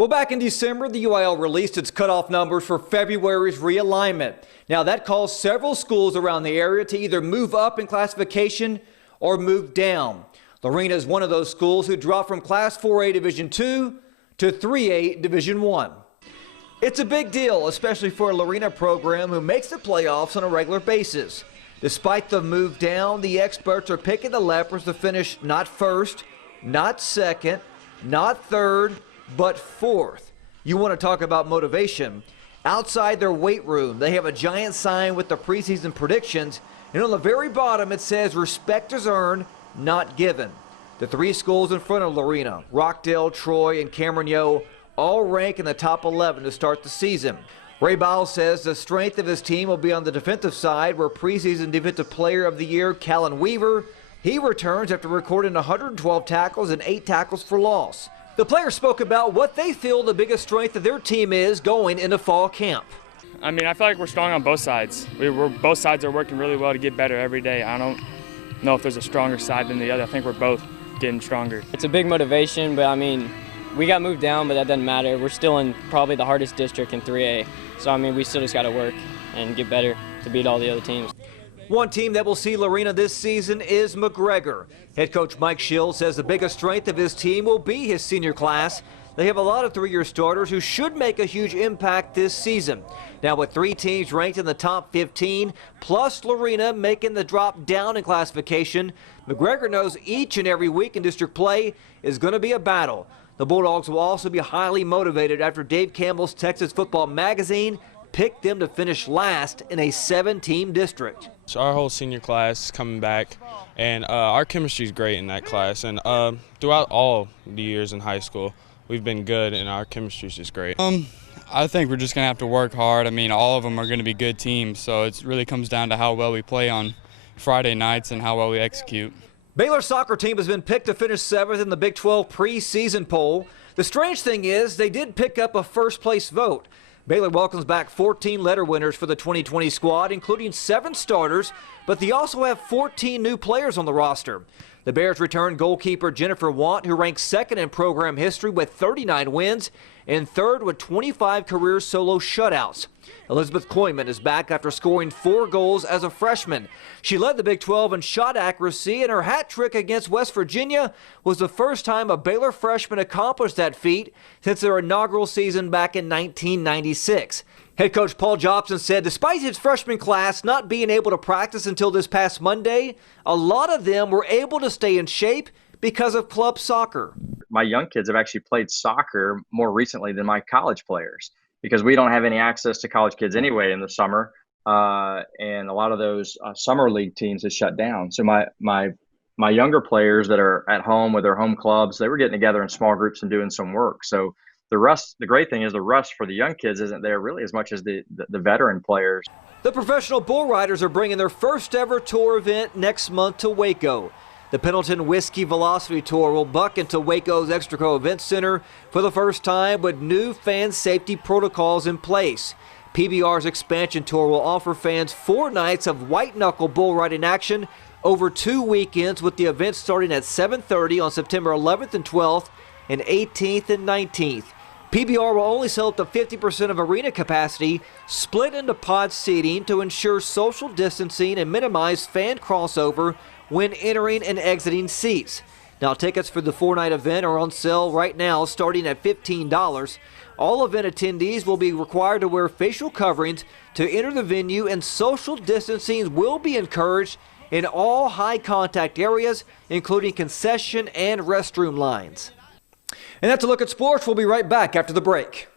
Well, back in December, the UIL released its cutoff numbers for February's realignment. Now, that caused several schools around the area to either move up in classification or move down. Lorena is one of those schools who dropped from Class 4A Division II to 3A Division I. It's a big deal, especially for a Lorena program who makes the playoffs on a regular basis. Despite the move down, the experts are picking the Leopards to finish not first, not second, not third, but fourth. You want to talk about motivation. Outside their weight room, they have a giant sign with the preseason predictions, and on the very bottom it says respect is earned, not given. The three schools in front of Lorena, Rockdale, Troy, and Cameron Yo, all rank in the top 11 to start the season. Ray Biles says the strength of his team will be on the defensive side, where preseason Defensive Player of the Year Callan Weaver, he returns after recording 112 tackles and 8 tackles for loss. The players spoke about what they feel the biggest strength of their team is going into fall camp. I mean, I feel like we're strong on both sides. Both sides are working really well to get better every day. I don't know if there's a stronger side than the other. I think we're both getting stronger. It's a big motivation, but I mean, we got moved down, but that doesn't matter. We're still in probably the hardest district in 3A. So, I mean, we still just got to work and get better to beat all the other teams. One team that will see Lorena this season is McGregor. Head coach Mike Schill says the biggest strength of his team will be his senior class. They have a lot of three-year starters who should make a huge impact this season. Now, with 3 teams ranked in the top 15, plus Lorena making the drop down in classification, McGregor knows each and every week in district play is going to be a battle. The Bulldogs will also be highly motivated after Dave Campbell's Texas Football Magazine picked them to finish last in a 7-team district. So our whole senior class is coming back, and our chemistry is great in that class. And throughout all the years in high school, we've been good, and our chemistry is just great. I think we're just going to have to work hard. I mean, all of them are going to be good teams, so it really comes down to how well we play on Friday nights and how well we execute. Baylor's soccer team has been picked to finish 7th in the Big 12 preseason poll. The strange thing is they did pick up a first-place vote. Baylor welcomes back 14 letter winners for the 2020 squad, including 7 starters, but they also have 14 new players on the roster. The Bears return goalkeeper Jennifer Want, who ranks 2nd in program history with 39 wins, and 3rd with 25 career solo shutouts. Elizabeth Kloyman is back after scoring 4 goals as a freshman. She led the Big 12 in shot accuracy, and her hat trick against West Virginia was the first time a Baylor freshman accomplished that feat since their inaugural season back in 1996. Head coach Paul Jobson said despite his freshman class not being able to practice until this past Monday, a lot of them were able to stay in shape because of club soccer. My young kids have actually played soccer more recently than my college players because we don't have any access to college kids anyway in the summer. And a lot of those summer league teams have shut down. So my younger players that are at home with their home clubs, they were getting together in small groups and doing some work. So the great thing is the rush for the young kids isn't there really as much as the veteran players. The professional bull riders are bringing their first ever tour event next month to Waco. The Pendleton Whiskey Velocity Tour will buck into Waco's Extraco Event Center for the first time with new fan safety protocols in place. PBR's expansion tour will offer fans 4 nights of white-knuckle bull riding action over 2 weekends, with the event starting at 7:30 on September 11th and 12th and 18th and 19th. PBR will only sell up to 50% of arena capacity, split into pod seating to ensure social distancing and minimize fan crossover when entering and exiting seats. Now, tickets for the 4-night event are on sale right now, starting at $15. All event attendees will be required to wear facial coverings to enter the venue, and social distancing will be encouraged in all high-contact areas, including concession and restroom lines. And that's a look at sports. We'll be right back after the break.